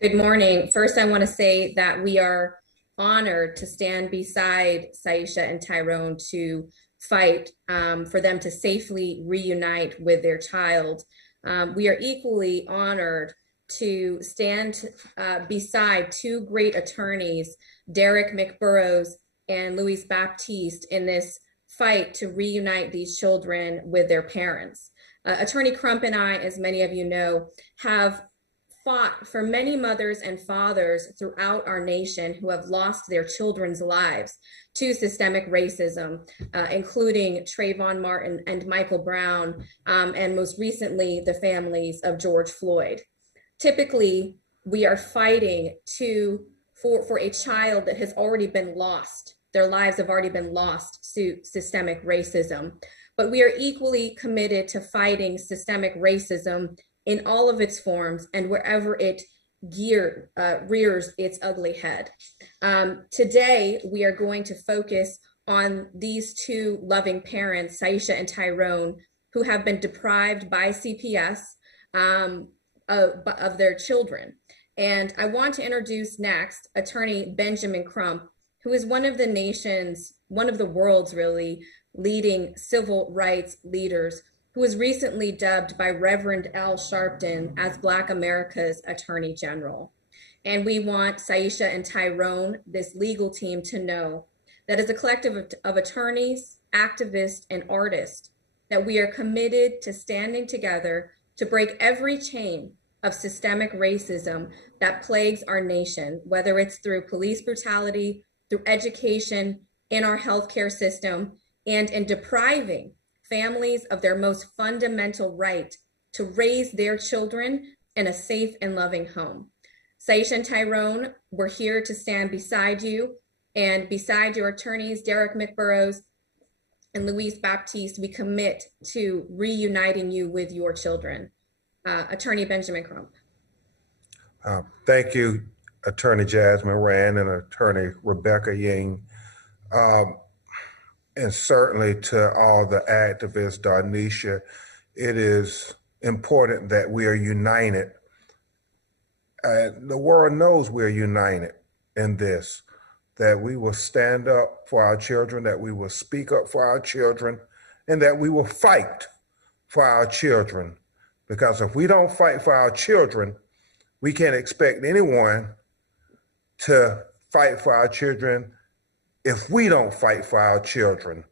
Good morning. First, I want to say that we are honored to stand beside Saisha and Tyrone to fight for them to safely reunite with their child. We are equally honored to stand beside two great attorneys, Derek McBurrows and Luis Baptiste, in this fight to reunite these children with their parents. Attorney Crump and I, as many of you know, have fought for many mothers and fathers throughout our nation who have lost their children's lives to systemic racism, including Trayvon Martin and Michael Brown, and most recently, the families of George Floyd. Typically, we are fighting for a child that has already been lost. Their lives have already been lost to systemic racism. But we are equally committed to fighting systemic racism in all of its forms and wherever it rears its ugly head. Today, we are going to focus on these two loving parents, Saisha and Tyrone, who have been deprived by CPS of their children. And I want to introduce next Attorney Benjamin Crump, who is one of the world's really leading civil rights leaders, who was recently dubbed by Reverend Al Sharpton as Black America's Attorney General. And we want Saisha and Tyrone, this legal team, to know that as a collective of attorneys, activists, and artists, that we are committed to standing together to break every chain of systemic racism that plagues our nation, whether it's through police brutality, through education, in our healthcare system, and in depriving families of their most fundamental right to raise their children in a safe and loving home. Saisha and Tyrone, we're here to stand beside you, and beside your attorneys, Derek McBurrows and Luis Baptiste, we commit to reuniting you with your children. Attorney Benjamin Crump. Thank you, Attorney Jasmine Rand and Attorney Rebecca Ying. And certainly to all the activists, Denisha, it is important that we are united. The world knows we're united in this, that we will stand up for our children, that we will speak up for our children, and that we will fight for our children. Because if we don't fight for our children, we can't expect anyone to fight for our children if we don't fight for our children.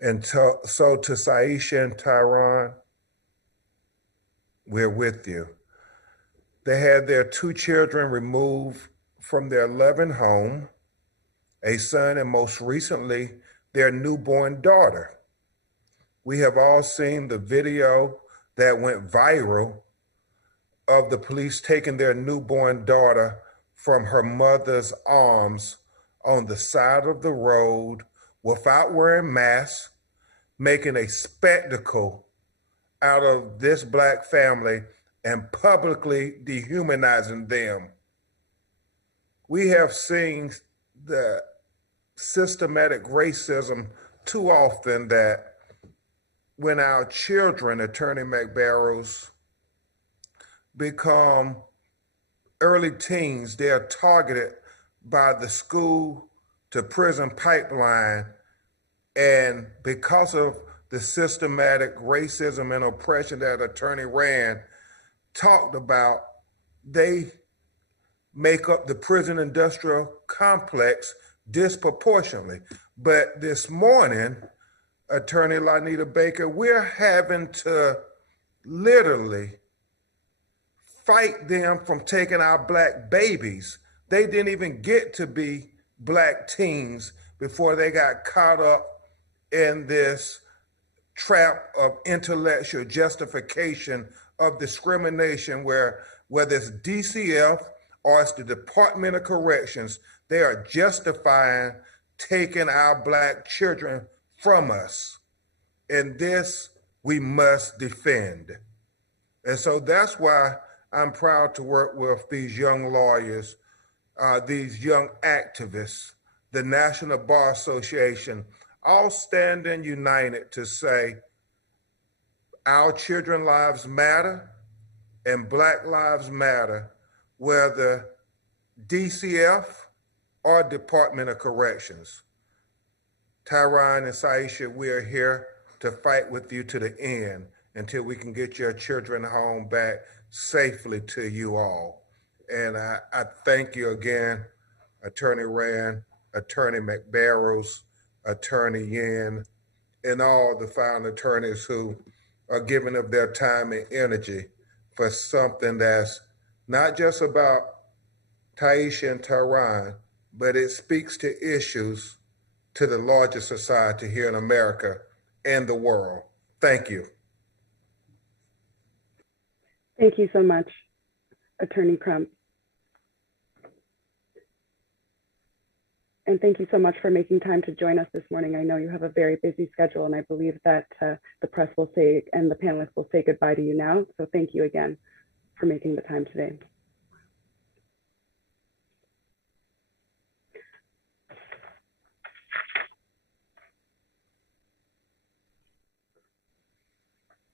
And so to Saisha and Tyrone, we're with you. They had their two children removed from their loving home, a son, and most recently, their newborn daughter. We have all seen the video that went viral of the police taking their newborn daughter from her mother's arms on the side of the road without wearing masks, making a spectacle out of this Black family and publicly dehumanizing them. We have seen the systematic racism too often that when our children, Attorney McBurrows, become early teens, they are targeted by the school to prison pipeline. And because of the systematic racism and oppression that Attorney Rand talked about, they make up the prison industrial complex disproportionately. But this morning, Attorney Lanita Baker, we're having to literally fight them from taking our Black babies. They didn't even get to be Black teens before they got caught up in this trap of intellectual justification of discrimination where whether it's DCF or it's the Department of Corrections, they are justifying taking our Black children from us. And this we must defend. And so that's why I'm proud to work with these young lawyers, these young activists, the National Bar Association, all standing united to say our children's lives matter and Black lives matter whether DCF or Department of Corrections. Tyron and Saisha, we are here to fight with you to the end until we can get your children home back safely to you all. And I thank you again, Attorney Rand, Attorney McBarrows, Attorney Yin, and all the found attorneys who are giving up their time and energy for something that's not just about Taisha and Tyron, but it speaks to issues to the larger society here in America and the world. Thank you. Thank you so much, Attorney Crump. And thank you so much for making time to join us this morning. I know you have a very busy schedule, and I believe that the press will say, and the panelists will say goodbye to you now. So thank you again for making the time today.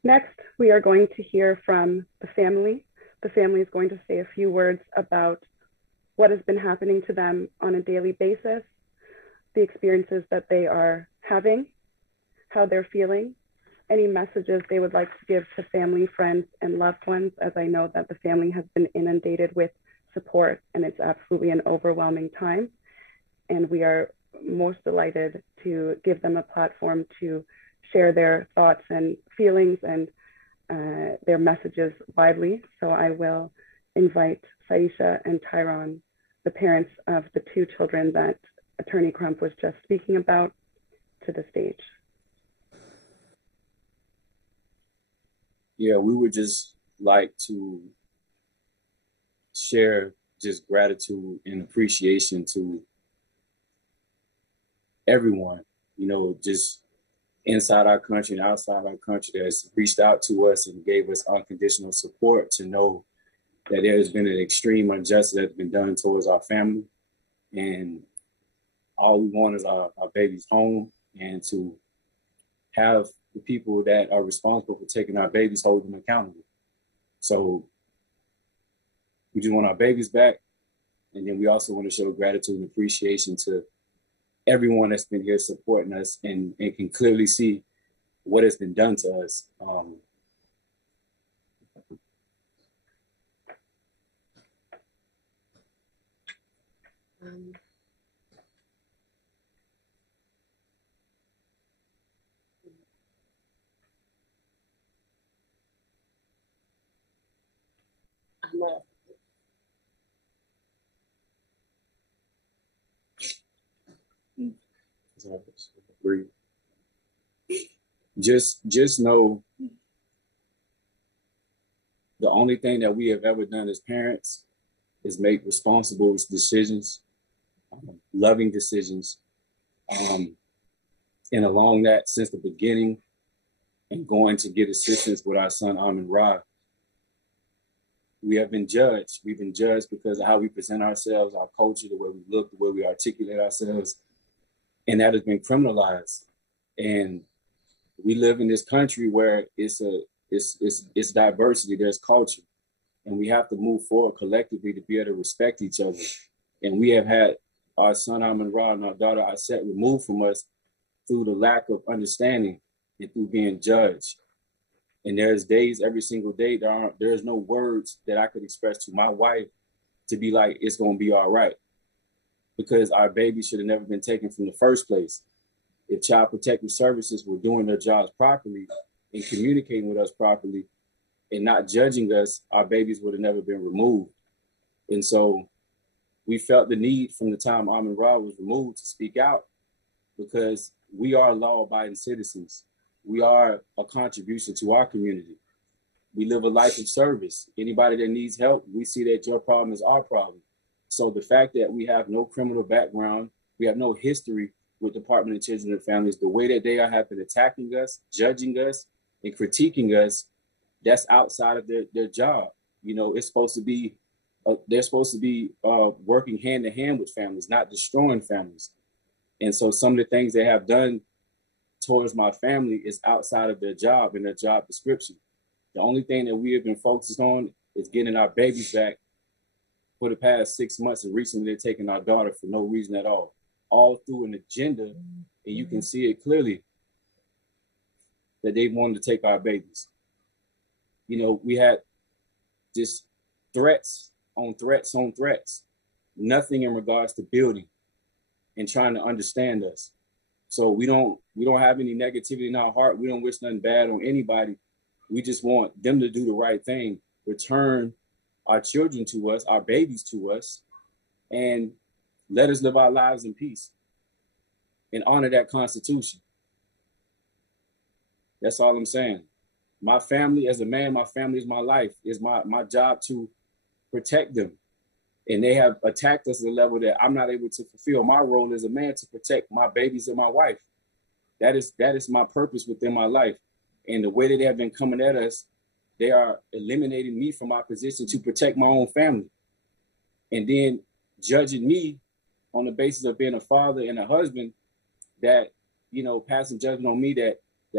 Next, we are going to hear from the family. The family is going to say a few words about what has been happening to them on a daily basis, the experiences that they are having, how they're feeling, any messages they would like to give to family, friends, and loved ones, as I know that the family has been inundated with support, and it's absolutely an overwhelming time. And we are most delighted to give them a platform to share their thoughts and feelings and their messages widely. So I will invite Saisha and Tyron, the parents of the two children that Attorney Crump was just speaking about, to the stage. Yeah, we would just like to share just gratitude and appreciation to everyone, you know, just inside our country and outside our country that's reached out to us and gave us unconditional support, to know that there has been an extreme injustice that's been done towards our family. And all we want is our babies home, and to have the people that are responsible for taking our babies hold them accountable. So we just want our babies back. And then we also want to show gratitude and appreciation to everyone that's been here supporting us and can clearly see what has been done to us. Just know the only thing that we have ever done as parents is make responsible decisions, loving decisions. And along that, since the beginning, and going to get assistance with our son, Amin Ra, we have been judged. We've been judged because of how we present ourselves, our culture, the way we look, the way we articulate ourselves. And that has been criminalized. And we live in this country where it's diversity, there's culture. And we have to move forward collectively to be able to respect each other. And we have had our son, Amin Ra, and our daughter, Aset, removed from us through the lack of understanding and through being judged. And there's days, every single day, there's no words that I could express to my wife to be like, it's going to be all right. Because our baby should have never been taken from the first place. If Child Protective Services were doing their jobs properly and communicating with us properly and not judging us, our babies would have never been removed. And so we felt the need from the time Amin Ra was removed to speak out, because we are law-abiding citizens. We are a contribution to our community. We live a life of service. Anybody that needs help, we see that your problem is our problem. So the fact that we have no criminal background, we have no history with Department of Children and Families, the way that they have been attacking us, judging us, and critiquing us, that's outside of their job. You know, it's supposed to be, they're supposed to be working hand in hand with families, not destroying families. And so some of the things they have done towards my family is outside of their job and their job description. The only thing that we have been focused on is getting our babies back for the past 6 months, and recently they're taking our daughter for no reason at all through an agenda, and you can see it clearly that they wanted to take our babies. You know, we had just threats on threats on threats, nothing in regards to building and trying to understand us. So we don't have any negativity in our heart. We don't wish nothing bad on anybody. We just want them to do the right thing, return our children to us, our babies to us, and let us live our lives in peace and honor that Constitution. That's all I'm saying. My family, as a man, my family is my life. It's my job to protect them. And they have attacked us at a level that I'm not able to fulfill my role as a man to protect my babies and my wife. That is my purpose within my life. And the way that they have been coming at us, they are eliminating me from my position to protect my own family. And then judging me on the basis of being a father and a husband, that, you know, passing judgment on me that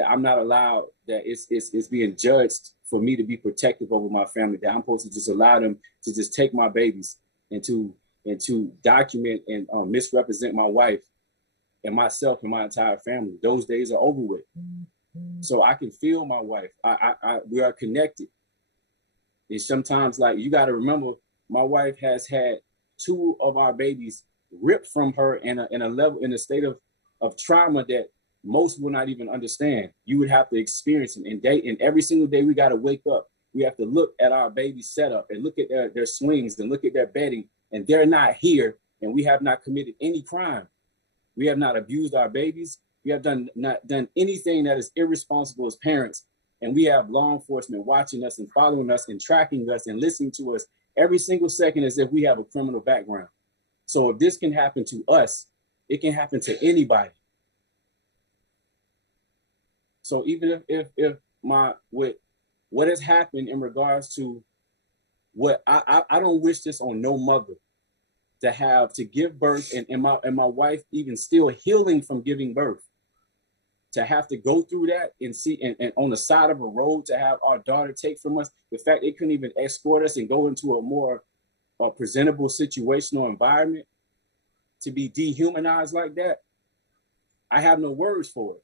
I'm not allowed, that it's being judged for me to be protective over my family, that I'm supposed to just allow them to just take my babies and to document and misrepresent my wife and myself and my entire family. Those days are over with. So I can feel my wife. We are connected. And sometimes, like, you got to remember, my wife has had 2 of our babies ripped from her in a state of trauma that most will not even understand. You would have to experience it. And every single day we got to wake up. We have to look at our baby setup and look at their swings and look at their bedding, and they're not here, and we have not committed any crime. We have not abused our babies. We have not done anything that is irresponsible as parents. And we have law enforcement watching us and following us and tracking us and listening to us every single second as if we have a criminal background. So if this can happen to us, it can happen to anybody. So even if what has happened in regards to what I don't wish this on no mother, to have to give birth and my wife even still healing from giving birth, to have to go through that and see and on the side of a road to have our daughter take from us, the fact they couldn't even escort us and go into a more presentable situational environment, to be dehumanized like that, I have no words for it.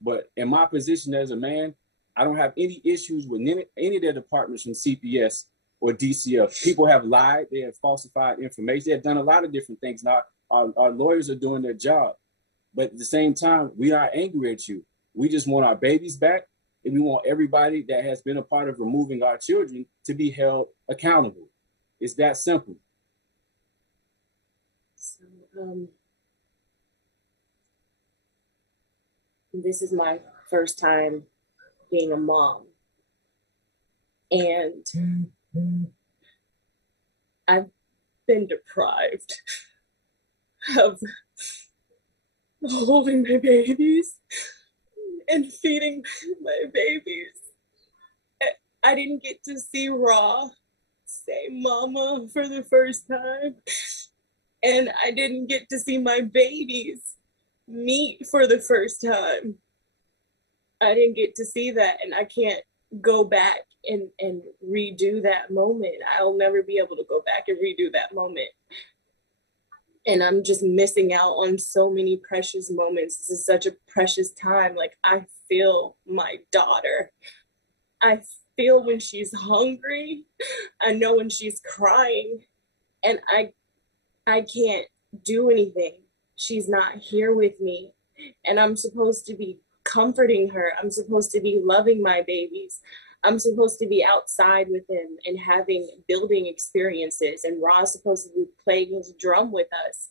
But in my position as a man, I don't have any issues with any of their departments from CPS or DCF. People have lied. They have falsified information. They have done a lot of different things. Now, our lawyers are doing their job. But at the same time, we are angry at you. We just want our babies back, and we want everybody that has been a part of removing our children to be held accountable. It's that simple. So, this is my first time being a mom. And I've been deprived of holding my babies and feeding my babies. I didn't get to see Ra say mama for the first time. And I didn't get to see my babies meet for the first time. I didn't get to see that, and I can't go back and redo that moment. I'll never be able to go back and redo that moment. And I'm just missing out on so many precious moments. This is such a precious time. Like, I feel my daughter. I feel when she's hungry. I know when she's crying. And I can't do anything. She's not here with me. And I'm supposed to be comforting her. I'm supposed to be loving my babies. I'm supposed to be outside with him and having building experiences. And Ra's supposed to be playing his drum with us.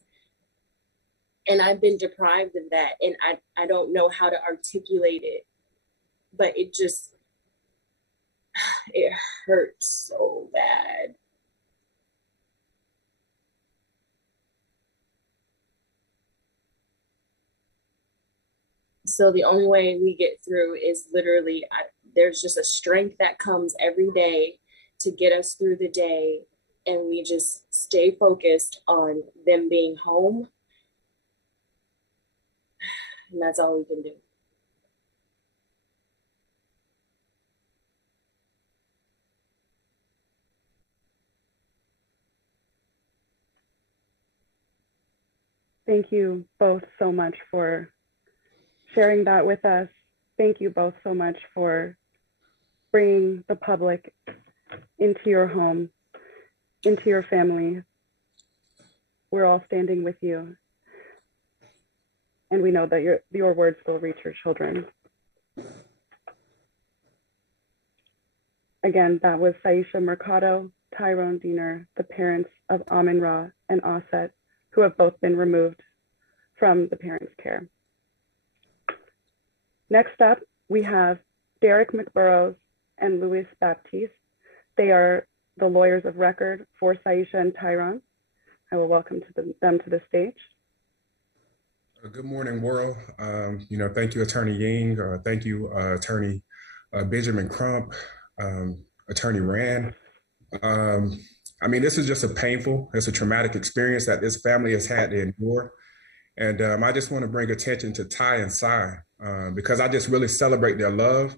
And I've been deprived of that. And I don't know how to articulate it. But it hurts so bad. So the only way we get through is literally, there's just a strength that comes every day to get us through the day. And we just stay focused on them being home. And that's all we can do. Thank you both so much for sharing that with us. Thank you both so much for bringing the public into your home, into your family. We're all standing with you. And we know that your words will reach your children. Again, that was Saisha Mercado, Tyrone Diener, the parents of Amin Ra and Aset, who have both been removed from the parents' care. Next up, we have Derek McBurrows and Louis Baptiste. They are the lawyers of record for Saisha and Tyrone. I will welcome them to the stage. Good morning, world. Thank you, Attorney Ying. Thank you, Attorney Benjamin Crump, Attorney Rand. This is just it's a traumatic experience that this family has had to endure. And I just want to bring attention to Ty and Sai because I just really celebrate their love,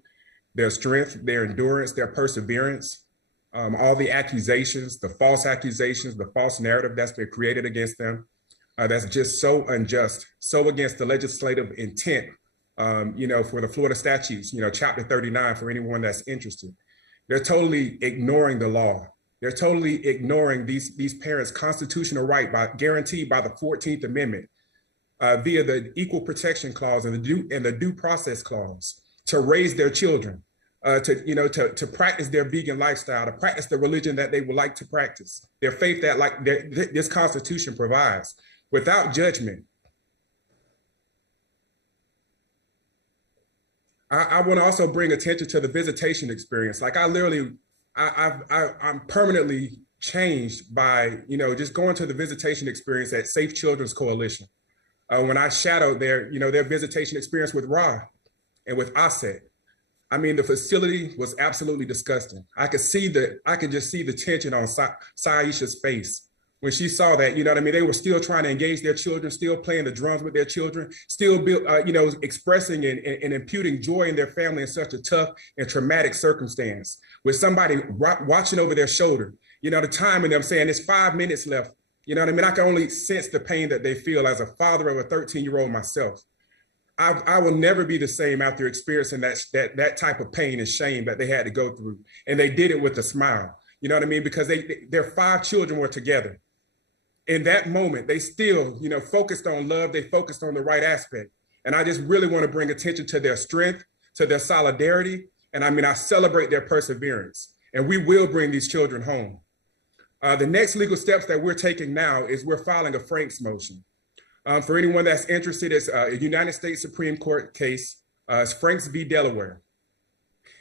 their strength, their endurance, their perseverance, all the accusations, the false narrative that's been created against them. That's just so unjust, so against the legislative intent, for the Florida statutes, Chapter 39, for anyone that's interested. They're totally ignoring the law. They're totally ignoring these parents' constitutional right guaranteed by the 14th Amendment via the Equal Protection Clause and the Due Process Clause to raise their children, to practice their vegan lifestyle, to practice the religion that they would like to practice, their faith that this Constitution provides, without judgment. I want to also bring attention to the visitation experience. I'm permanently changed by, just going to the visitation experience at Safe Children's Coalition. When I shadowed their visitation experience with Ra and with Aset. The facility was absolutely disgusting. I could just see the tension on Saisha's face when she saw that, they were still trying to engage their children, still playing the drums with their children, still expressing and imputing joy in their family in such a tough and traumatic circumstance with somebody watching over their shoulder, the time and them saying it's 5 minutes left. I can only sense the pain that they feel as a father of a 13-year-old myself. I will never be the same after experiencing that type of pain and shame that they had to go through. And they did it with a smile, because their 5 children were together. In that moment, they still, focused on love. They focused on the right aspect. And I just really want to bring attention to their strength, to their solidarity. And I celebrate their perseverance. And we will bring these children home. The next legal steps that we're taking now is we're filing a Franks motion. For anyone that's interested, it's a United States Supreme Court case. It's Franks v. Delaware.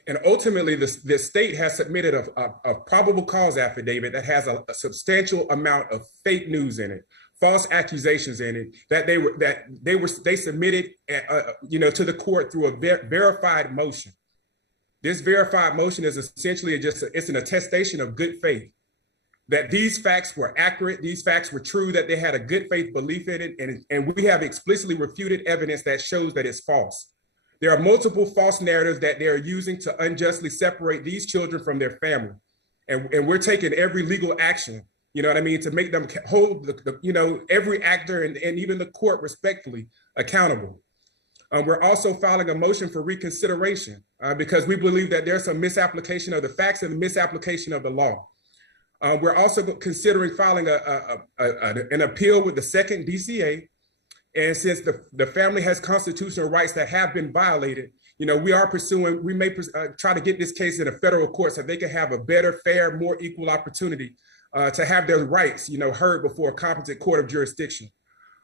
And ultimately, the state has submitted a probable cause affidavit that has a substantial amount of fake news in it, false accusations in it, that they submitted to the court through a verified motion. This verified motion is essentially it's an attestation of good faith, that these facts were accurate, these facts were true, that they had a good faith belief in it, and we have explicitly refuted evidence that shows that it's false. There are multiple false narratives that they're using to unjustly separate these children from their family. And we're taking every legal action, to make them hold, every actor and even the court respectfully accountable. We're also filing a motion for reconsideration because we believe that there's some misapplication of the facts and the misapplication of the law. We're also considering filing an appeal with the second DCA. And since the family has constitutional rights that have been violated, we may try to get this case in a federal court so they can have a better, fair, more equal opportunity to have their rights, heard before a competent court of jurisdiction.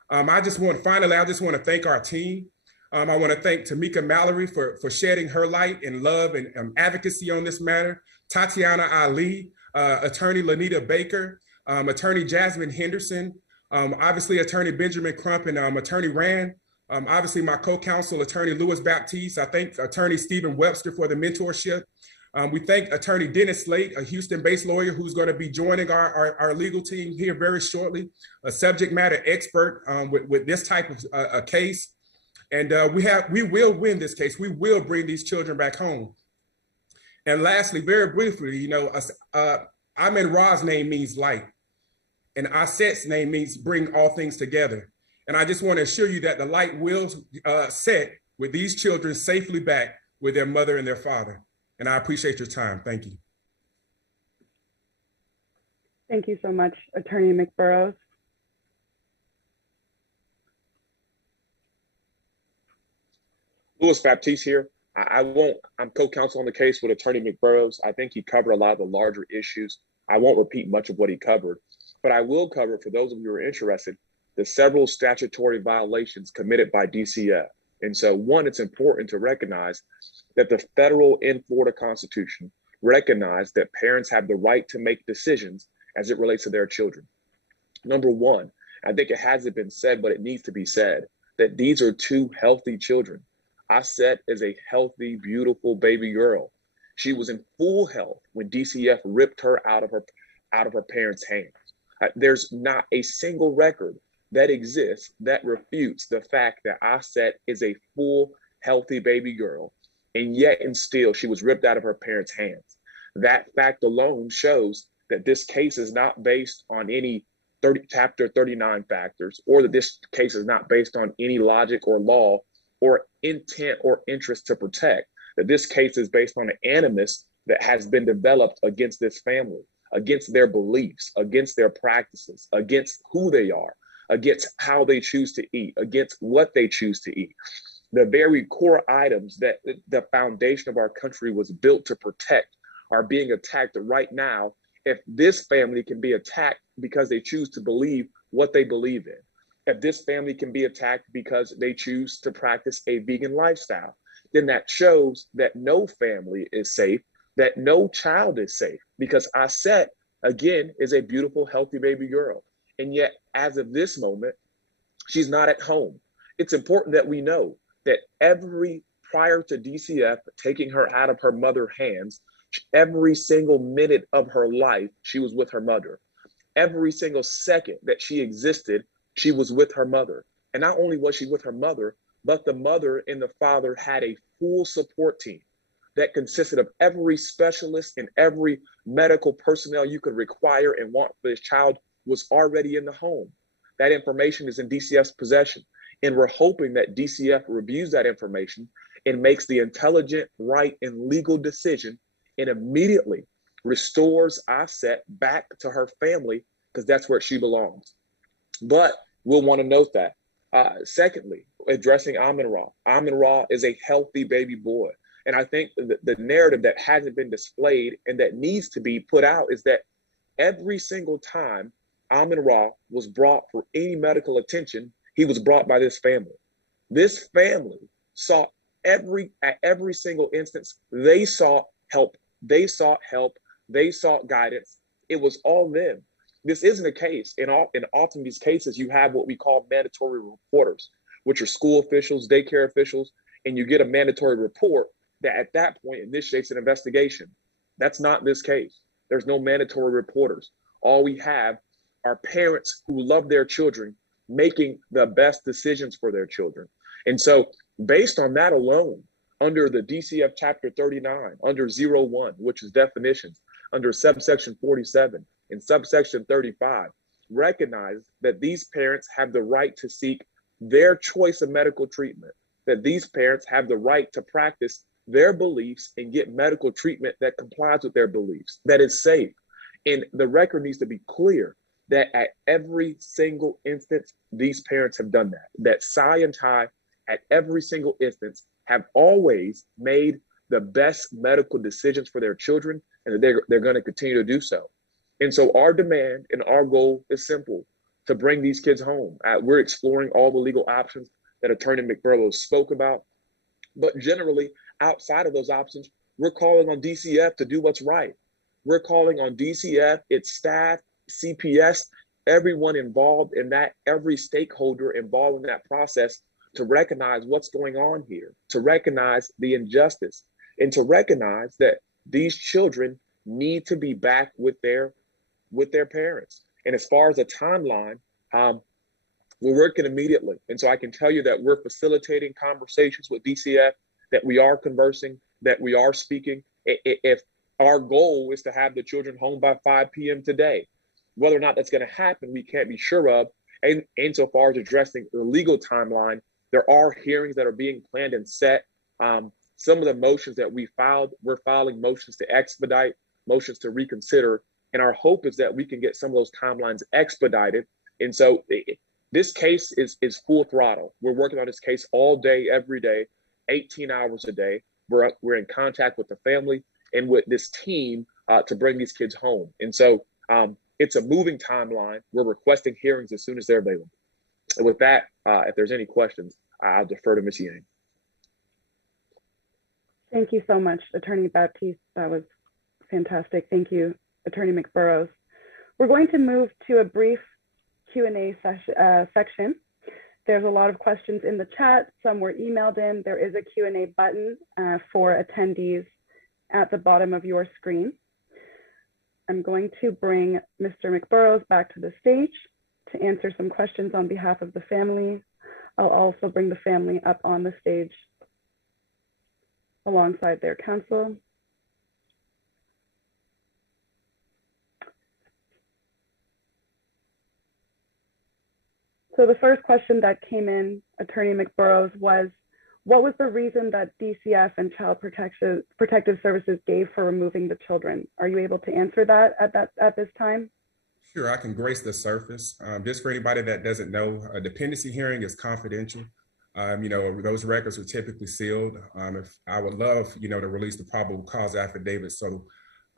I just want to thank our team. I want to thank Tamika Mallory for shedding her light and love and advocacy on this matter. Tatiana Ali, Attorney Lanita Baker, Attorney Jasmine Henderson, obviously Attorney Benjamin Crump and Attorney Rand, obviously my co-counsel, Attorney Louis Baptiste. I thank Attorney Stephen Webster for the mentorship. We thank Attorney Dennis Slate, a Houston-based lawyer who's going to be joining our legal team here very shortly, a subject matter expert with this type of a case. And we will win this case. We will bring these children back home. And lastly, very briefly, Amin Ra's name means light. And Aset's name means bring all things together. And I just want to assure you that the light will set with these children safely back with their mother and their father. And I appreciate your time. Thank you. Thank you so much, Attorney McBurrows. Louis Baptiste here. I'm co-counsel on the case with Attorney McBurrows. I think he covered a lot of the larger issues. I won't repeat much of what he covered, but I will cover, for those of you who are interested, the several statutory violations committed by DCF. And so, one, it's important to recognize that the federal and Florida Constitution recognize that parents have the right to make decisions as it relates to their children. Number one, I think it hasn't been said, but it needs to be said, that these are two healthy children. Aset is a healthy, beautiful baby girl. She was in full health when DCF ripped her out of her parents' hands. There's not a single record that exists that refutes the fact that Aset is a full, healthy baby girl, and yet and still she was ripped out of her parents' hands. That fact alone shows that this case is not based on any Chapter 39 factors, or that this case is not based on any logic or law or intent or interest to protect, that this case is based on an animus that has been developed against this family, against their beliefs, against their practices, against who they are, against how they choose to eat, against what they choose to eat. The very core items that the foundation of our country was built to protect are being attacked right now. If this family can be attacked because they choose to believe what they believe in, if this family can be attacked because they choose to practice a vegan lifestyle, then that shows that no family is safe, that no child is safe, because Aset, again, is a beautiful, healthy baby girl. And yet, as of this moment, she's not at home. It's important that we know that prior to DCF taking her out of her mother's hands, every single minute of her life, she was with her mother. Every single second that she existed, she was with her mother. And not only was she with her mother, but the mother and the father had a full support team that consisted of every specialist and every medical personnel you could require and want for this child was already in the home. That information is in DCF's possession. And we're hoping that DCF reviews that information and makes the intelligent, right, and legal decision and immediately restores Aset back to her family, because that's where she belongs. But we'll want to note that. Secondly, addressing Amin-Ra. Amin-Ra is a healthy baby boy. And I think the narrative that hasn't been displayed and that needs to be put out is that every single time Amin-Ra was brought for any medical attention, he was brought by this family. This family saw at every single instance, they sought help. They sought help. They sought guidance. It was all them. This isn't a case. In often these cases, you have what we call mandatory reporters, which are school officials, daycare officials, and you get a mandatory report that at that point initiates an investigation. That's not this case. There's no mandatory reporters. All we have are parents who love their children making the best decisions for their children. And so based on that alone, under the DCF Chapter 39, under 01, which is definitions, under subsection 47 and subsection 35, recognize that these parents have the right to seek their choice of medical treatment, that these parents have the right to practice their beliefs and get medical treatment that complies with their beliefs, that is safe. And the record needs to be clear that at every single instance, these parents have done that, that Sai and Tai at every single instance have always made the best medical decisions for their children, and that they're going to continue to do so. And so our demand and our goal is simple: to bring these kids home. We're exploring all the legal options that Attorney McBurrows spoke about. But generally, outside of those options, we're calling on DCF to do what's right. We're calling on DCF, its staff, CPS, everyone involved in that, every stakeholder involved in that process, to recognize what's going on here, to recognize the injustice, and to recognize that these children need to be back with their parents. And as far as a timeline, we're working immediately. And so I can tell you that we're facilitating conversations with DCF, that we are conversing, that we are speaking. If our goal is to have the children home by 5 p.m. today, whether or not that's going to happen, we can't be sure of. And insofar as addressing the legal timeline, there are hearings that are being planned and set. Some of the motions that we filed, we're filing motions to expedite, motions to reconsider. And our hope is that we can get some of those timelines expedited. And so this case is full throttle. We're working on this case all day, every day, 18 hours a day. We're in contact with the family and with this team to bring these kids home. And so it's a moving timeline. We're requesting hearings as soon as they're available. And with that, if there's any questions, I'll defer to Ms. Yang. Thank you so much, Attorney Baptiste. That was fantastic. Thank you, Attorney McBurrows. We're going to move to a brief Q&A section. There's a lot of questions in the chat. Some were emailed in. There is a Q&A button for attendees at the bottom of your screen. I'm going to bring Mr. McBurrows back to the stage to answer some questions on behalf of the family. I'll also bring the family up on the stage alongside their counsel. So the first question that came in, Attorney McBurrows, was, what was the reason that DCF and Child Protective Services gave for removing the children? Are you able to answer that at this time? Sure, I can grace the surface. Just for anybody that doesn't know, a dependency hearing is confidential. Those records are typically sealed. If I would love, to release the probable cause affidavit so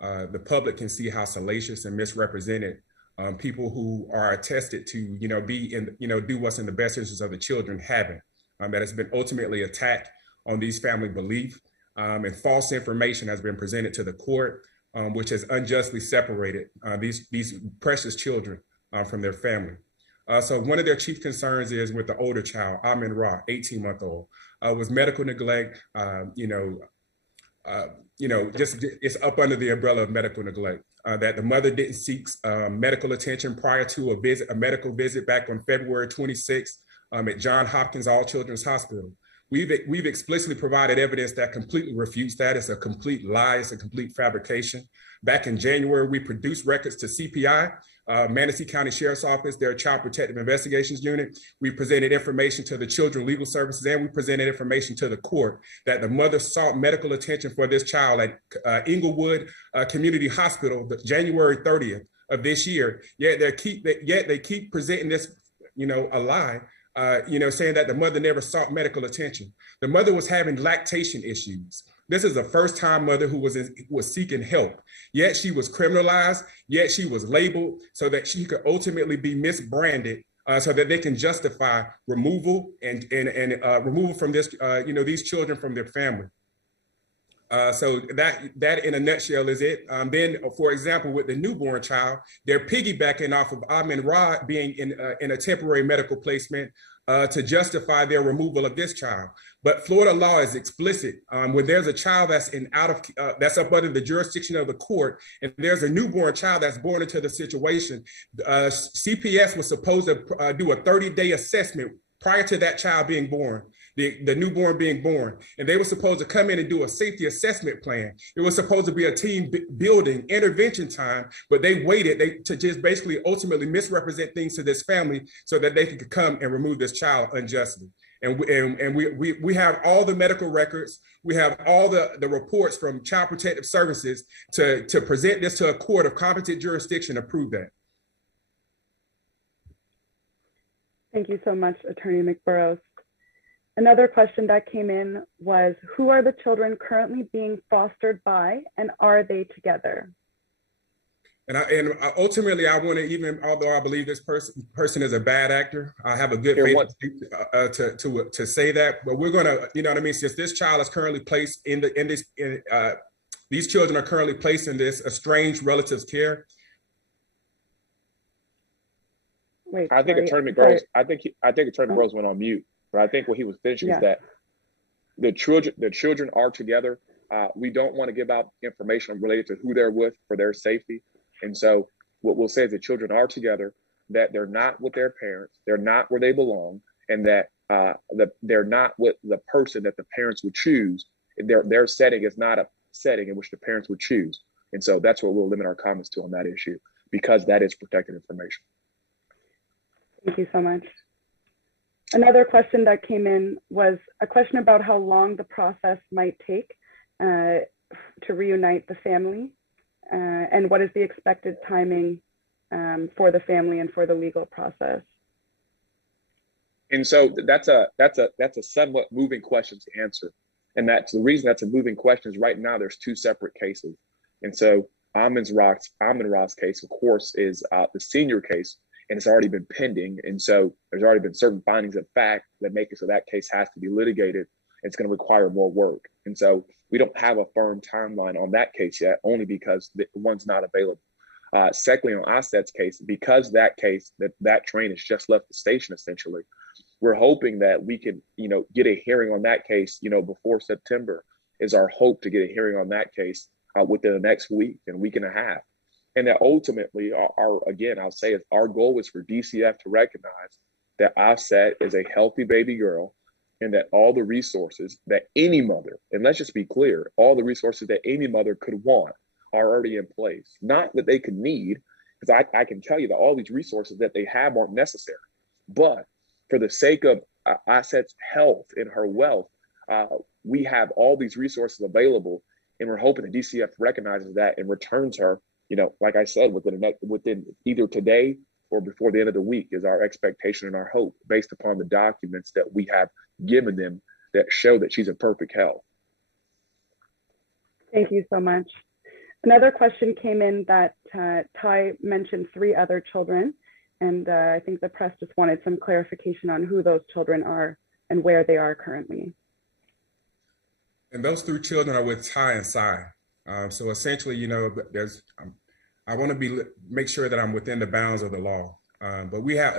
the public can see how salacious and misrepresented people who are attested to, do what's in the best interest of the children haven't. That has been ultimately attacked on these family beliefs, and false information has been presented to the court, which has unjustly separated these precious children from their family. So one of their chief concerns is with the older child, Amin Ra, 18-month-old, was medical neglect. It's up under the umbrella of medical neglect. That the mother didn't seek medical attention prior to a medical visit back on February 26th at Johns Hopkins All Children's Hospital. We've explicitly provided evidence that completely refutes that. It's a complete lie. It's a complete fabrication. Back in January, we produced records to CPI, Manatee County Sheriff's Office, their Child Protective Investigations Unit. We presented information to the Children Legal Services, and we presented information to the court that the mother sought medical attention for this child at Inglewood Community Hospital, January 30th of this year. Yet they keep presenting this, a lie. Saying that the mother never sought medical attention. The mother was having lactation issues. This is a first-time mother who was seeking help. Yet she was criminalized, yet she was labeled so that she could ultimately be misbranded so that they can justify removal and removal from this, these children from their family. So that in a nutshell is it. Then, for example, with the newborn child, they're piggybacking off of Amin Ra being in a temporary medical placement to justify their removal of this child. But Florida law is explicit. When there's a child that's that's up under the jurisdiction of the court, and there's a newborn child that's born into the situation, CPS was supposed to do a 30-day assessment prior to that child being born. The newborn being born, and they were supposed to come in and do a safety assessment plan. It was supposed to be a team building intervention time, but they waited to just basically ultimately misrepresent things to this family so that they could come and remove this child unjustly. And we have all the medical records. We have all the reports from Child Protective Services to present this to a court of competent jurisdiction to prove that. Thank you so much, Attorney McBurrows. Another question that came in was, who are the children currently being fostered by, and are they together? And ultimately, I want to, even although I believe this person is a bad actor, I have a good faith to say that. But we're going to, since this child is currently placed these children are currently placed in this estranged relative's care. Wait, I think Attorney McBurrows. I think Attorney McBurrows went on mute. But I think what he was finishing is that the children are together. We don't want to give out information related to who they're with for their safety. And so what we'll say is the children are together, that they're not with their parents, they're not where they belong, and that they're not with the person that the parents would choose. Their setting is not a setting in which the parents would choose. And so that's what we'll limit our comments to on that issue, because that is protected information. Thank you so much. Another question that came in was a question about how long the process might take to reunite the family, and what is the expected timing for the family and for the legal process. And so that's a somewhat moving question to answer. And that's the reason that's a moving question is right now there's two separate cases. And so Amin Ra's case, of course, is the senior case, and it's already been pending. And so there's already been certain findings of fact that make it so that case has to be litigated. It's going to require more work. And so we don't have a firm timeline on that case yet, only because the one's not available. Secondly, on Aset's case, because that train has just left the station, essentially, we're hoping that we can, get a hearing on that case, before September is our hope to get a hearing on that case within the next week and week and a half. And that ultimately, I'll say our goal is for DCF to recognize that Aset is a healthy baby girl, and that all the resources that any mother, and let's just be clear, all the resources that any mother could want are already in place. Not that they could need, because I can tell you that all these resources that they have aren't necessary. But for the sake of Aset's health and her wealth, we have all these resources available, and we're hoping the DCF recognizes that and returns her, like I said, within either today or before the end of the week is our expectation and our hope, based upon the documents that we have given them that show that she's in perfect health. Thank you so much. Another question came in that Ty mentioned 3 other children, and I think the press just wanted some clarification on who those children are and where they are currently. And those 3 children are with Ty and Cy. So essentially, I want to make sure that I'm within the bounds of the law. But we have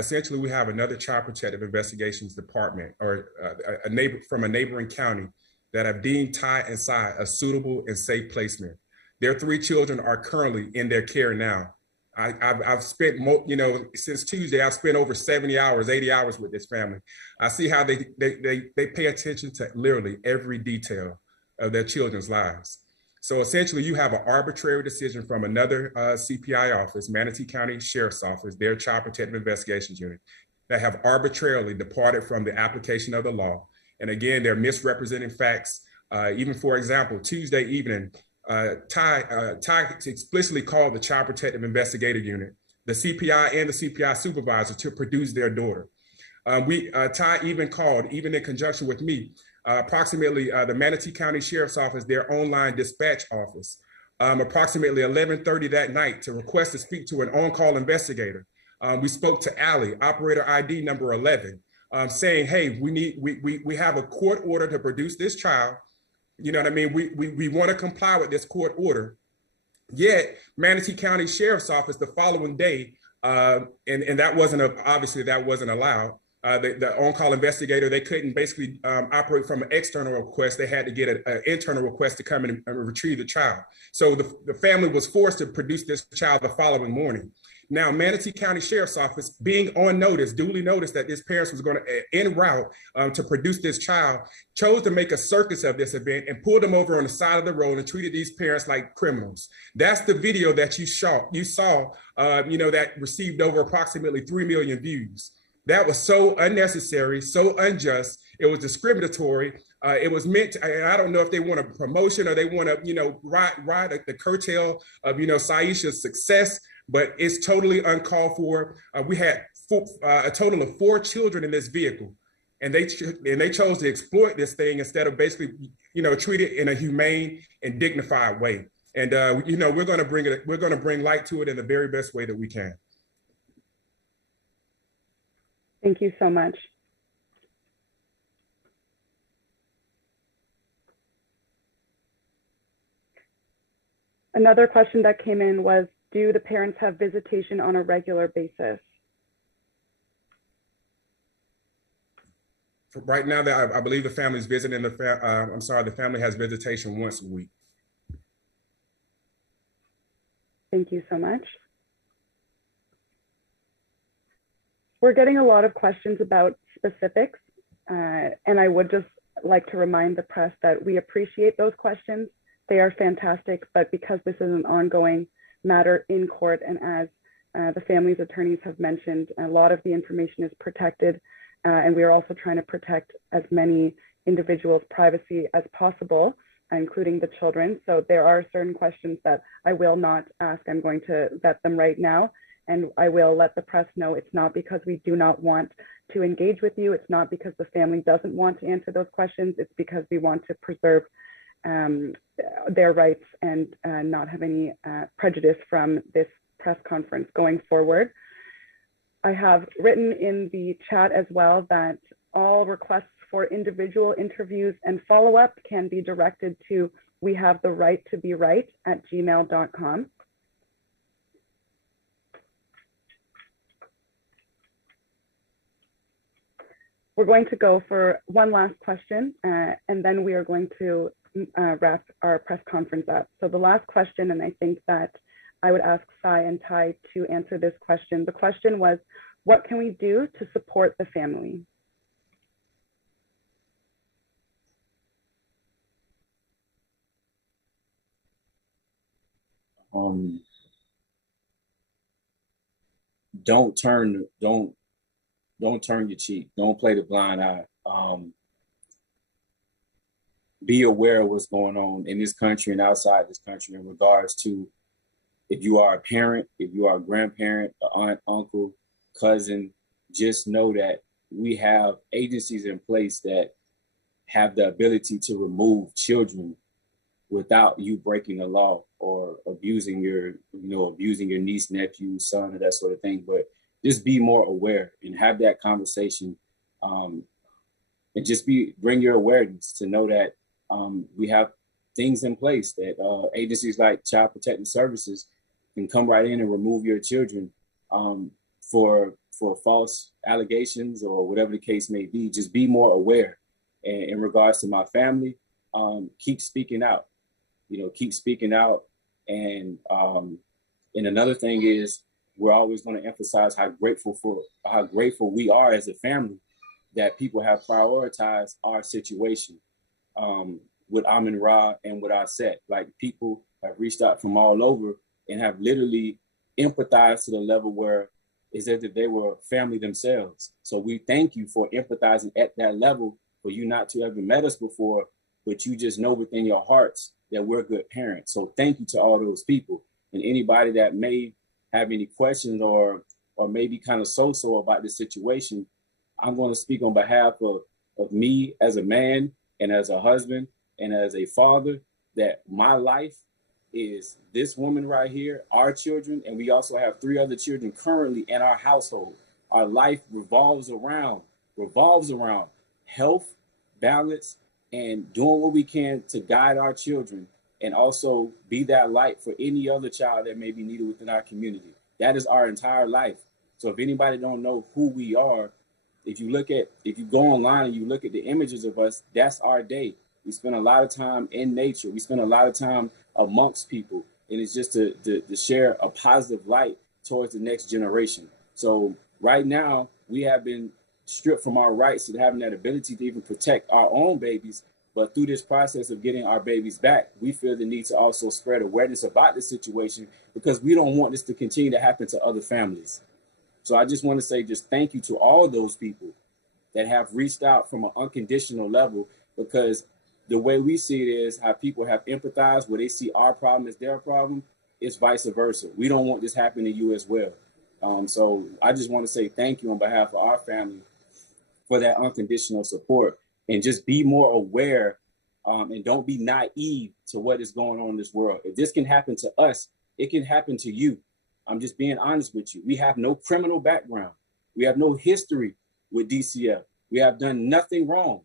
another Child Protective Investigations Department or from a neighboring county that have deemed Ty and Cy a suitable and safe placement. Their 3 children are currently in their care now. I've spent, since Tuesday, I've spent over 70 hours, 80 hours with this family. I see how they pay attention to literally every detail of their children's lives. So essentially, you have an arbitrary decision from another CPI office, Manatee County Sheriff's Office, their Child Protective Investigations Unit, that have arbitrarily departed from the application of the law. And again, they're misrepresenting facts. Even, for example, Tuesday evening, Ty explicitly called the Child Protective Investigative Unit, the CPI and the CPI supervisor, to produce their daughter. Ty even called, even in conjunction with me, approximately the Manatee County Sheriff's Office, their online dispatch office, approximately 11:30 that night to request to speak to an on-call investigator. We spoke to Allie, operator ID number 11, saying, hey, we have a court order to produce this child. You know what I mean? We want to comply with this court order. Yet Manatee County Sheriff's Office the following day, and that wasn't obviously that wasn't allowed. The on-call investigator, they couldn't basically operate from an external request. They had to get an internal request to come in and retrieve the child. So the family was forced to produce this child the following morning. Now, Manatee County Sheriff's Office, being on notice, duly noticed that this parents was going to, en route to produce this child, chose to make a circus of this event and pulled them over on the side of the road and treated these parents like criminals. That's the video that you saw, that received over approximately 3 million views. That was so unnecessary, so unjust. It was discriminatory. It was meant to, I don't know if they want a promotion or they want to, ride the curtail of, Saisha's success, but it's totally uncalled for. We had a total of 4 children in this vehicle, and they chose to exploit this thing instead of basically, treat it in a humane and dignified way. And we're going to bring light to it in the very best way that we can. Thank you so much. Another question that came in was, do the parents have visitation on a regular basis? Right now, I believe the family is visiting the family has visitation once a week. Thank you so much. We're getting a lot of questions about specifics, and I would just like to remind the press that we appreciate those questions. They are fantastic, but because this is an ongoing matter in court, and as the family's attorneys have mentioned, a lot of the information is protected, and we are also trying to protect as many individuals' privacy as possible, including the children. So there are certain questions that I will not ask. I'm going to vet them right now, and I will let the press know it's not because we do not want to engage with you. It's not because the family doesn't want to answer those questions. It's because we want to preserve their rights and not have any prejudice from this press conference going forward. I have written in the chat as well that all requests for individual interviews and follow-up can be directed to wehavetherighttoberight@gmail.com. We're going to go for one last question, and then we are going to wrap our press conference up. So the last question, and I think that I would ask Sai and Tai to answer this question. The question was, what can we do to support the family? Don't turn your cheek. Don't play the blind eye. Be aware of what's going on in this country and outside this country in regards to if you are a parent, if you are a grandparent, an aunt, uncle, cousin, just know that we have agencies in place that have the ability to remove children without you breaking the law or abusing your niece, nephew, son, or that sort of thing. But just be more aware and have that conversation, and just bring your awareness to know that we have things in place that agencies like Child Protective Services can come right in and remove your children for false allegations or whatever the case may be. Just be more aware. And in regards to my family, keep speaking out. Keep speaking out. And another thing is, we're always going to emphasize how grateful we are as a family that people have prioritized our situation with Amin Ra and with our set. Like, people have reached out from all over and have literally empathized to the level where it's as if they were family themselves. So we thank you for empathizing at that level, for you not to have met us before, but you just know within your hearts that we're good parents. So thank you to all those people. And anybody that may have any questions or maybe kind of so-so about this situation, I'm going to speak on behalf of me as a man and as a husband and as a father, that my life is this woman right here, our children, and we also have 3 other children currently in our household. Our life revolves around health, balance, and doing what we can to guide our children and also be that light for any other child that may be needed within our community. That is our entire life. So if anybody don't know who we are, if you go online and you look at the images of us, that's our day. We spend a lot of time in nature. We spend a lot of time amongst people. And it's just to share a positive light towards the next generation. So right now, we have been stripped from our rights to having that ability to even protect our own babies. But through this process of getting our babies back, we feel the need to also spread awareness about this situation, because we don't want this to continue to happen to other families. So I just want to say just thank you to all those people that have reached out from an unconditional level, because the way we see it is how people have empathized where they see our problem as their problem. It's vice versa. We don't want this happening to you as well. So I just want to say thank you on behalf of our family for that unconditional support, and just be more aware and don't be naive to what is going on in this world. If this can happen to us, it can happen to you. I'm just being honest with you. We have no criminal background. We have no history with DCF. We have done nothing wrong.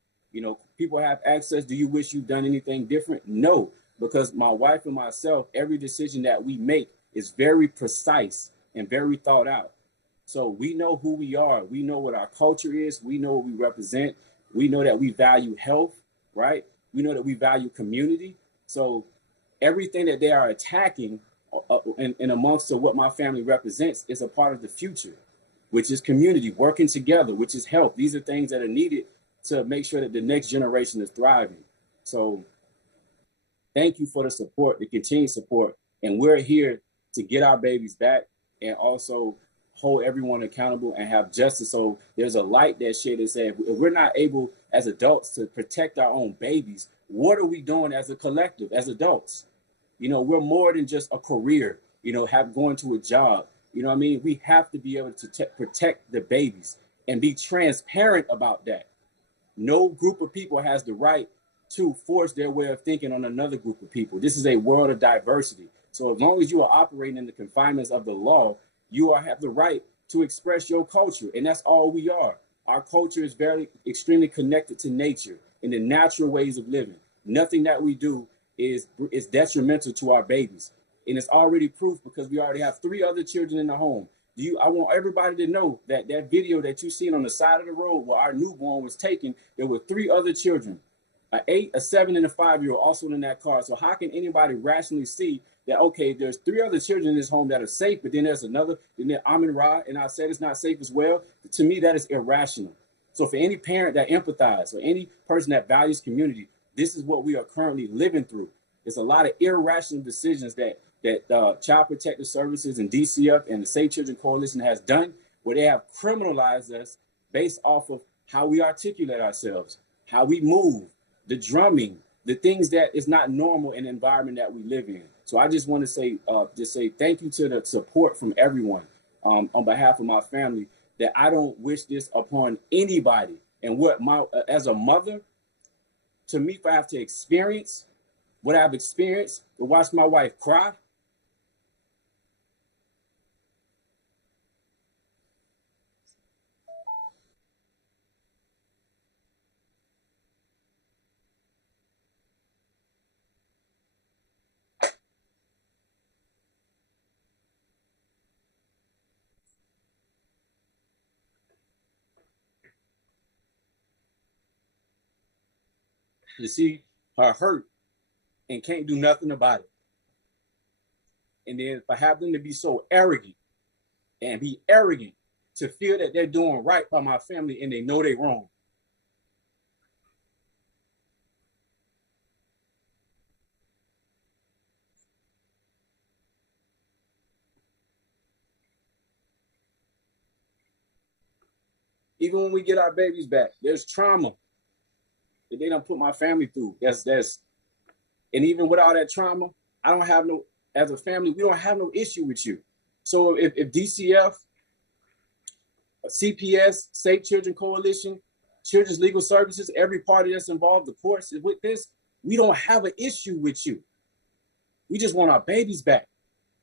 People have access. Do you wish you've done anything different? No, because my wife and myself, every decision that we make is very precise and very thought out. So we know who we are. We know what our culture is. We know what we represent. We know that we value health, right? We know that we value community. So everything that they are attacking in amongst what my family represents is a part of the future, which is community, working together, which is health. These are things that are needed to make sure that the next generation is thriving. So thank you for the support, the continued support. And we're here to get our babies back. and also hold everyone accountable and have justice. So there's a light that shed that said, if we're not able as adults to protect our own babies, what are we doing as a collective, as adults? We're more than just a career, going to a job. You know what I mean? We have to be able to protect the babies and be transparent about that. No group of people has the right to force their way of thinking on another group of people. This is a world of diversity. So as long as you are operating in the confinements of the law, you have the right to express your culture. And that's all we are. Our culture is extremely connected to nature and the natural ways of living. Nothing that we do is detrimental to our babies. And it's already proof because we already have 3 other children in the home. I want everybody to know that video that you seen on the side of the road where our newborn was taken, there were 3 other children, an 8, a 7, and a 5-year-old also in that car. So how can anybody rationally see that, okay, there's 3 other children in this home that are safe, but then there's another, and then Amin Ra, and I said it's not safe as well? To me, that is irrational. So for any parent that empathizes or any person that values community, this is what we are currently living through. It's a lot of irrational decisions that Child Protective Services and DCF and the Safe Children Coalition has done, where they have criminalized us based off of how we articulate ourselves, how we move, the drumming, the things that is not normal in the environment that we live in. So I just want to say thank you to the support from everyone on behalf of my family, that I don't wish this upon anybody. And as a mother, to me, if I have to experience what I've experienced, to watch my wife cry, to see her hurt and can't do nothing about it. And then for having them to be so arrogant and be arrogant to feel that they're doing right by my family and they know they're wrong. Even when we get our babies back, there's trauma that they don't put my family through. And even with all that trauma, as a family, we don't have no issue with you. So if DCF, CPS, Safe Children Coalition, Children's Legal Services, every party that's involved, the courts, with this, we don't have an issue with you. We just want our babies back.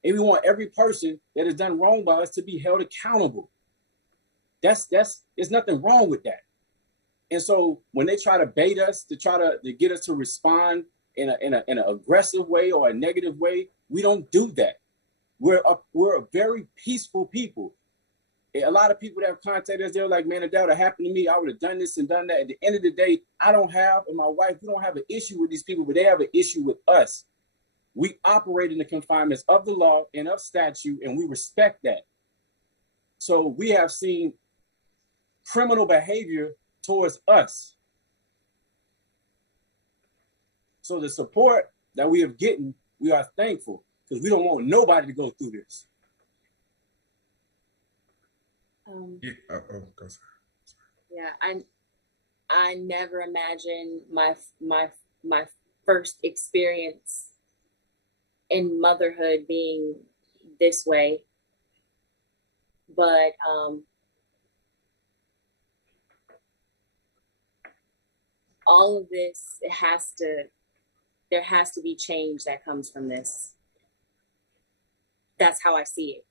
And we want every person that has done wrong by us to be held accountable. There's nothing wrong with that. And so when they try to bait us, to get us to respond in an aggressive way or a negative way, we don't do that. We're a very peaceful people. A lot of people that have contacted us, they're like, man, if that would have happened to me, I would have done this and done that. At the end of the day, and my wife, we don't have an issue with these people, but they have an issue with us. We operate in the confinements of the law and of statute, and we respect that. So we have seen criminal behavior towards us. So the support that we have gotten, we are thankful, because we don't want nobody to go through this. I never imagined my first experience in motherhood being this way, but all of this, there has to be change that comes from this. That's how I see it.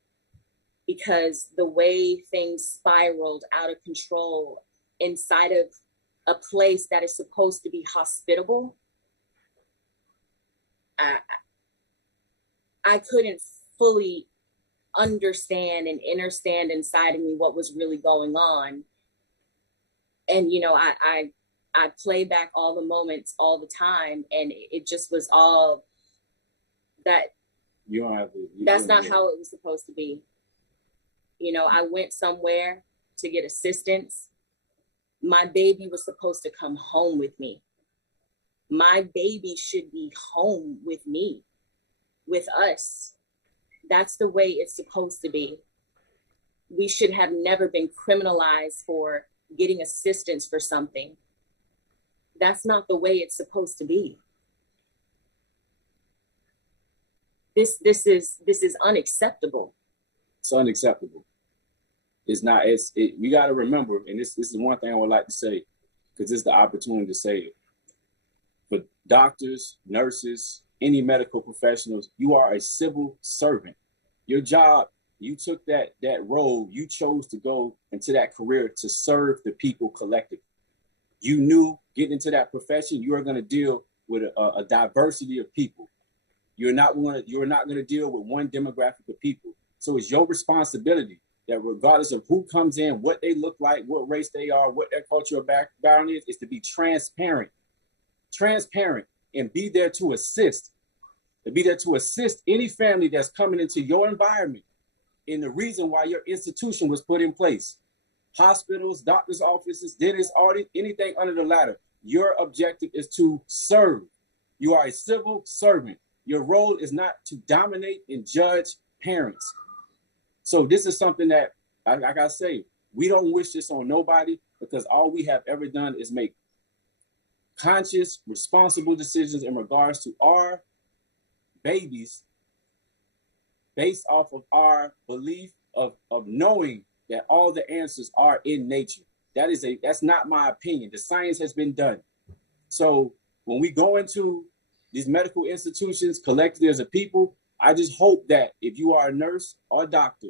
Because the way things spiraled out of control inside of a place that is supposed to be hospitable, I couldn't fully understand and understand inside of me what was really going on. And, I play back all the moments all the time, and it just was all that. That's not how it was supposed to be. I went somewhere to get assistance. My baby was supposed to come home with me. My baby should be home with me, with us. That's the way it's supposed to be. We should have never been criminalized for getting assistance for something. That's not the way it's supposed to be. This is unacceptable. It's unacceptable. It's not. We got to remember, and this is one thing I would like to say, because this is the opportunity to say it. For doctors, nurses, any medical professionals, you are a civil servant. Your job, you took that role, you chose to go into that career to serve the people collectively. You knew getting into that profession, you are going to deal with a diversity of people. You're not going to deal with one demographic of people. So it's your responsibility that regardless of who comes in, what they look like, what race they are, what their cultural background is to be transparent, and be there to assist. To be there to assist any family that's coming into your environment in the reason why your institution was put in place. Hospitals, doctors' offices, dentists, audit, anything under the ladder. Your objective is to serve. You are a civil servant. Your role is not to dominate and judge parents. So this is something that, like I say, we don't wish this on nobody, because all we have ever done is make conscious, responsible decisions in regards to our babies based off of our belief of knowing that all the answers are in nature. That's not my opinion. The science has been done. So when we go into these medical institutions collectively as a people, I just hope that if you are a nurse or a doctor,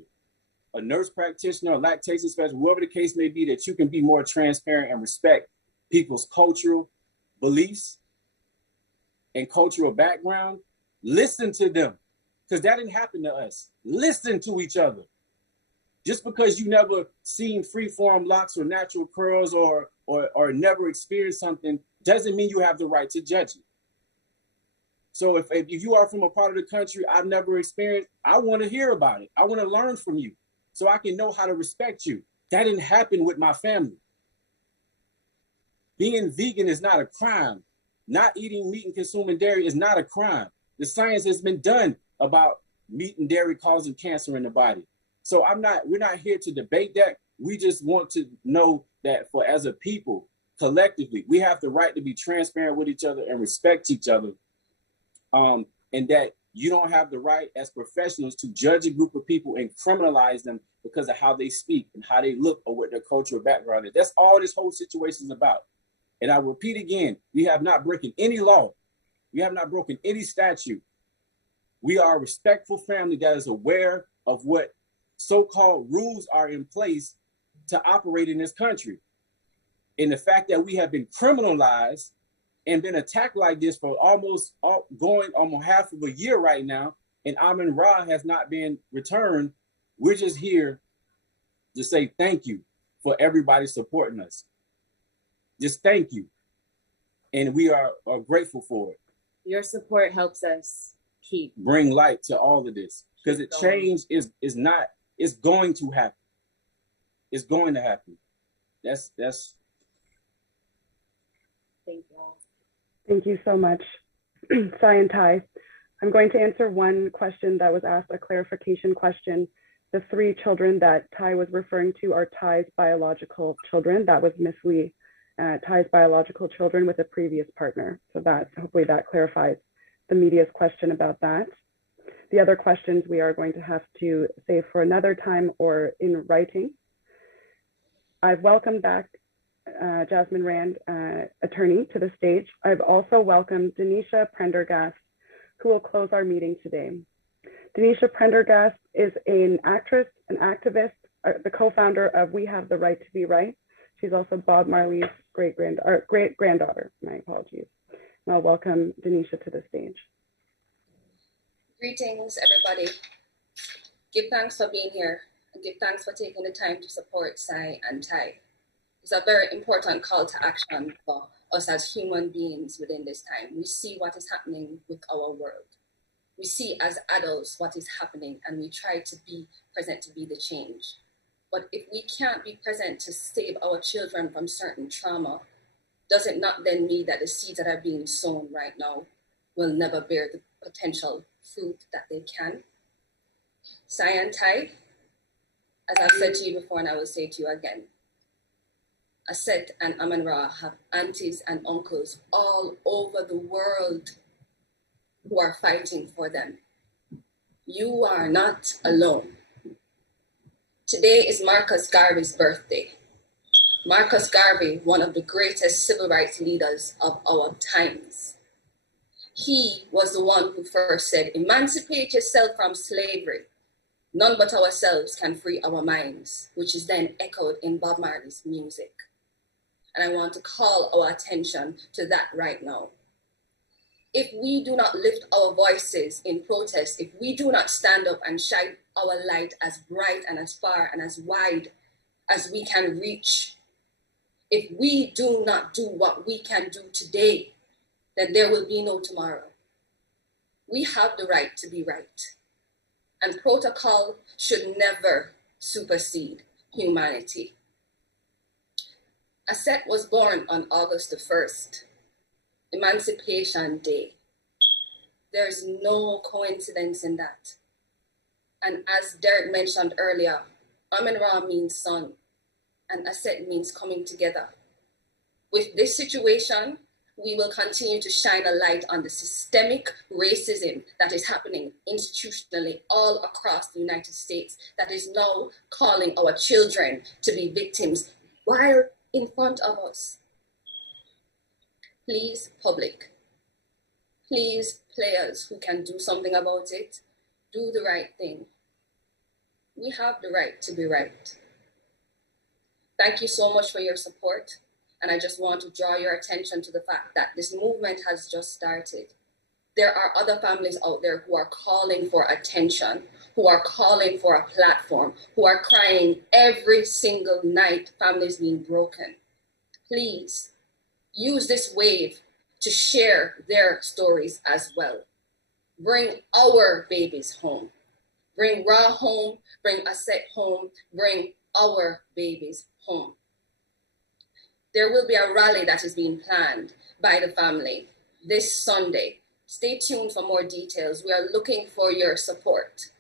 a nurse practitioner, a lactation specialist, whoever the case may be, that you can be more transparent and respect people's cultural beliefs and cultural background. Listen to them, because that didn't happen to us. Listen to each other. Just because you never seen free-form locks or natural curls or never experienced something doesn't mean you have the right to judge it. So if you are from a part of the country I've never experienced, I want to hear about it. I want to learn from you so I can know how to respect you. That didn't happen with my family. Being vegan is not a crime. Not eating meat and consuming dairy is not a crime. The science has been done about meat and dairy causing cancer in the body. So we're not here to debate that. We just want to know that as a people, collectively, we have the right to be transparent with each other and respect each other. And that you don't have the right as professionals to judge a group of people and criminalize them because of how they speak and how they look or what their cultural background is. That's all this whole situation is about. And I repeat again, we have not broken any law. We have not broken any statute. We are a respectful family that is aware of what so-called rules are in place to operate in this country. And the fact that we have been criminalized and been attacked like this for almost half of a year right now, and Amin Ra has not been returned, we're just here to say thank you for everybody supporting us. Just thank you. And we are grateful for it. Your support helps us bring light to all of this, because change is going to happen. It's going to happen. That's Thank you. Thank you so much, Sai and Ty. I'm going to answer one question that was asked, a clarification question. The 3 children that Ty was referring to are Ty's biological children. That was Miss Lee, Ty's biological children with a previous partner. So hopefully that clarifies the media's question about that. The other questions we are going to have to save for another time or in writing. I've welcomed back Jasmine Rand, attorney, to the stage. I've also welcomed Denisha Prendergast, who will close our meeting today. Denisha Prendergast is an actress, an activist, the co-founder of We Have the Right to Be Right. She's also Bob Marley's great-granddaughter. My apologies. And I'll welcome Denisha to the stage. Greetings, everybody. Give thanks for being here, and give thanks for taking the time to support Sai and Ty. It's a very important call to action for us as human beings within this time. We see what is happening with our world. We see as adults what is happening, and we try to be present to be the change. But if we can't be present to save our children from certain trauma, does it not then mean that the seeds that are being sown right now will never bear the potential fruit that they can? Sai and Tai, as I've said to you before and I will say to you again, Aset and Aman-Ra have aunties and uncles all over the world who are fighting for them. You are not alone. Today is Marcus Garvey's birthday. Marcus Garvey, one of the greatest civil rights leaders of our times. He was the one who first said, emancipate yourself from slavery. None but ourselves can free our minds, which is then echoed in Bob Marley's music. And I want to call our attention to that right now. If we do not lift our voices in protest, if we do not stand up and shine our light as bright and as far and as wide as we can reach, if we do not do what we can do today, then there will be no tomorrow. We have the right to be right. And protocol should never supersede humanity. Aset was born on August the 1st, Emancipation Day. There's no coincidence in that. And as Derek mentioned earlier, Amen-Ra means son, and Aset means coming together. With this situation, we will continue to shine a light on the systemic racism that is happening institutionally all across the United States that is now calling our children to be victims while in front of us. Please, public, please, players who can do something about it, do the right thing. We have the right to be right. Thank you so much for your support. And I just want to draw your attention to the fact that this movement has just started. There are other families out there who are calling for attention, who are calling for a platform, who are crying every single night, families being broken. Please use this wave to share their stories as well. Bring our babies home. Bring Ra home, bring Aset home, bring our babies home. There will be a rally that is being planned by the family this Sunday. Stay tuned for more details. We are looking for your support.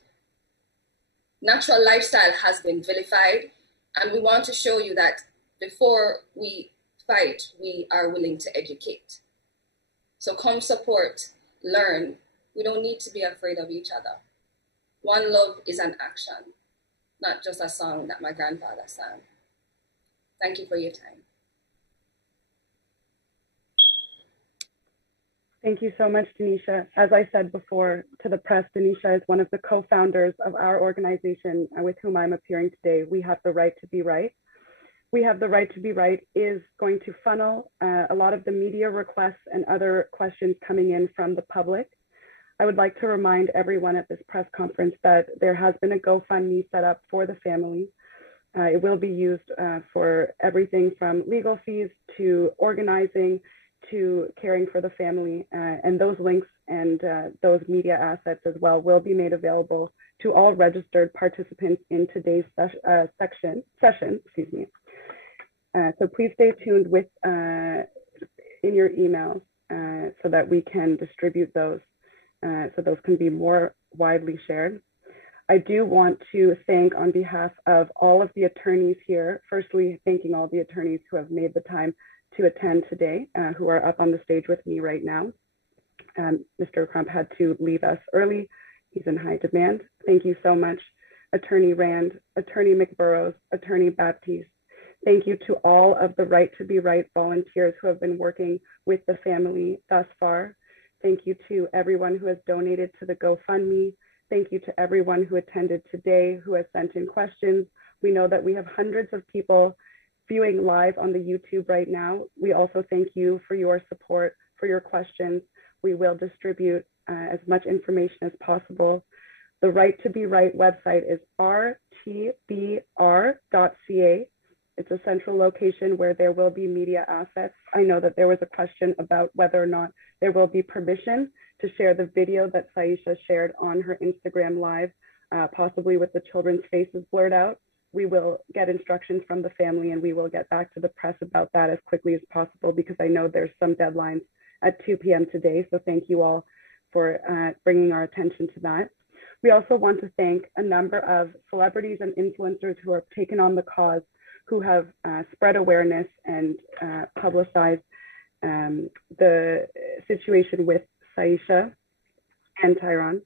Natural lifestyle has been vilified, and we want to show you that before we fight, we are willing to educate. So come support, learn. We don't need to be afraid of each other. One love is an action, not just a song that my grandfather sang. Thank you for your time. Thank you so much, Denisha. As I said before to the press, Denisha is one of the co-founders of our organization with whom I'm appearing today. We Have the Right to Be Right. We Have the Right to Be Right is going to funnel a lot of the media requests and other questions coming in from the public. I would like to remind everyone at this press conference that there has been a GoFundMe set up for the family. It will be used for everything from legal fees to organizing to caring for the family, and those links and those media assets as well will be made available to all registered participants in today's session. So please stay tuned with in your emails so that we can distribute those, so those can be more widely shared. I do want to thank on behalf of all of the attorneys here, firstly, thanking all the attorneys who have made the time to attend today, who are up on the stage with me right now. Mr. Crump had to leave us early. He's in high demand. Thank you so much, Attorney Rand, Attorney McBurrows, Attorney Baptiste. Thank you to all of the Right to Be Right volunteers who have been working with the family thus far. Thank you to everyone who has donated to the GoFundMe. Thank you to everyone who attended today, who has sent in questions. We know that we have hundreds of people viewing live on the YouTube right now. We also thank you for your support, for your questions. We will distribute as much information as possible. The Right to Be Right website is rtbr.ca. It's a central location where there will be media assets. I know that there was a question about whether or not there will be permission to share the video that Saisha shared on her Instagram Live, possibly with the children's faces blurred out. We will get instructions from the family and we will get back to the press about that as quickly as possible, because I know there's some deadlines at 2 p.m. today. So thank you all for bringing our attention to that. We also want to thank a number of celebrities and influencers who have taken on the cause, who have spread awareness and publicized the situation with Saisha and Tyron.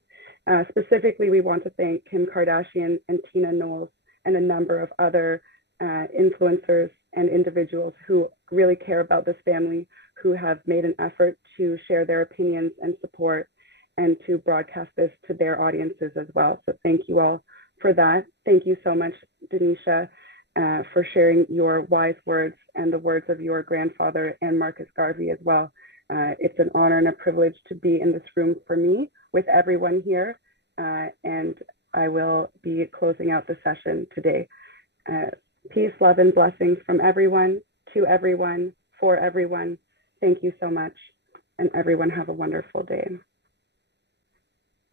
Specifically, we want to thank Kim Kardashian and Tina Knowles and a number of other influencers and individuals who really care about this family, who have made an effort to share their opinions and support and to broadcast this to their audiences as well. So thank you all for that. Thank you so much, Denisha, for sharing your wise words and the words of your grandfather and Marcus Garvey as well. It's an honor and a privilege to be in this room for me with everyone here, and I will be closing out the session today. Peace, love, and blessings from everyone, to everyone, for everyone. Thank you so much, and everyone have a wonderful day.